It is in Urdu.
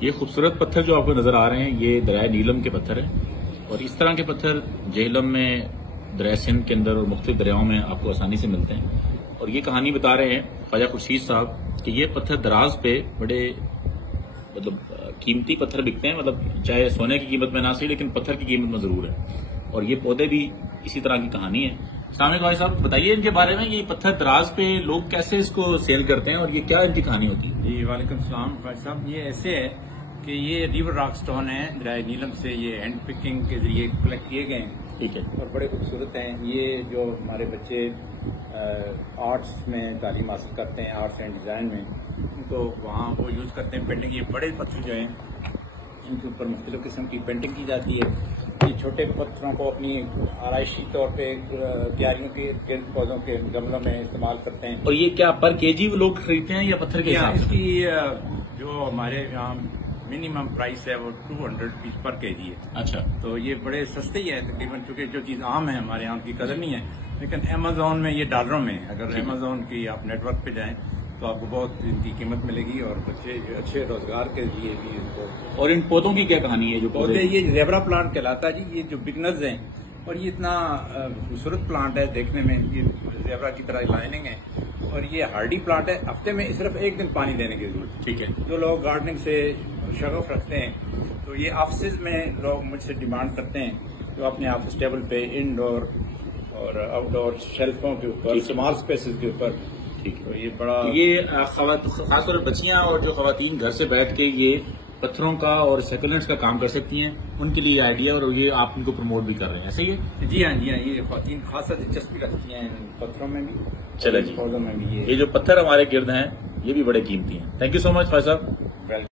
یہ خوبصورت پتھر جو آپ کو نظر آ رہے ہیں یہ دریائے نیلم کے پتھر ہیں، اور اس طرح کے پتھر جہلم میں، دریائے سندھ کے اندر اور مختلف دریاؤں میں آپ کو آسانی سے ملتے ہیں۔ اور یہ کہانی بتا رہے ہیں خواجہ خورشید صاحب کہ یہ پتھر دراز پہ بڑے قیمتی پتھر بکتے ہیں، چاہے سونے کی قیمت میں نہ صحیح لیکن پتھر کی قیمت میں ضرور ہے، اور یہ پودے بھی اسی طرح کی کہانی ہے۔ السلام علیکم بھائی صاحب، بتائیے ان کے بارے میں، یہ پتھر دراز پہ لوگ کیسے اس کو سیل کرتے ہیں اور یہ کیا ان کی کہانی ہوتی ہے؟ جی وعلیکم السلام بھائی صاحب، یہ ایسے ہے کہ یہ ریور راک سٹون ہیں دریائے نیلم سے، یہ ہینڈ پکنگ کے ذریعے کلیکٹ کیے گئے ہیں، ٹھیک ہے، اور بڑے خوبصورت ہیں۔ یہ جو ہمارے بچے آرٹس میں تعلیم حاصل کرتے ہیں، آرٹس اینڈ ڈیزائن میں، ان کو وہاں وہ یوز کرتے ہیں پینٹنگ۔ یہ بڑے پتھر جو ہیں ان کے اوپر مختلف قسم کی پینٹنگ کی جاتی ہے۔ یہ چھوٹے پتھروں کو اپنی آرائشی طور پہ کیاریوں کے گرد پودوں کے گملوں میں استعمال کرتے ہیں۔ اور یہ کیا پر کے جی لوگ خریدتے ہیں یا پتھر کے حساب اس سے؟ کی جو ہمارے یہاں منیمم پرائس ہے وہ 200 روپیز پر کے جی ہے۔ اچھا، تو یہ بڑے سستے ہی ہے تقریباً، چونکہ جو چیز عام ہے ہمارے یہاں ان کی قدر نہیں ہے، لیکن امیزون میں یہ ڈالروں میں ہے۔ اگر امیزون کی آپ نیٹ ورک پہ جائیں تو آپ کو بہت ان کی قیمت ملے گی، اور بچے اچھے روزگار کے لیے بھی ان کو۔ اور ان پودوں کی کیا کہانی ہے جو پودے یہ زیبرا پلانٹ کہلاتا ہے جی، یہ جو بگنرز ہیں، اور یہ اتنا خوبصورت پلانٹ ہے دیکھنے میں، یہ زیبرا کی طرح لائننگ ہے، اور یہ ہارڈی پلانٹ ہے، ہفتے میں صرف ایک دن پانی دینے کی ضرورت ہے۔ ٹھیک ہے، جو لوگ گارڈننگ سے شغف رکھتے ہیں تو یہ آفسز میں لوگ مجھ سے ڈیمانڈ کرتے ہیں، جو اپنے آفس ٹیبل پہ انڈور اور آؤٹ ڈور شیلفوں کے اوپر، اسمال اسپیسز کے اوپر، تو یہ بڑا خاص طور پر بچیاں اور جو خواتین گھر سے بیٹھ کے یہ پتھروں کا اور سیکولنٹس کا کام کر سکتی ہیں، ان کے لیے آئیڈیا، اور یہ آپ ان کو پروموٹ بھی کر رہے ہیں، ایسے ہی ہے؟ جی ہاں یہ خواتین خاصا دلچسپی رکھتی ہیں پتھروں میں بھی، چلے جی، پودوں میں بھی۔ یہ جو پتھر ہمارے گرد ہیں یہ بھی بڑے قیمتی ہیں۔ تھینک یو سو مچ فیض صاحب۔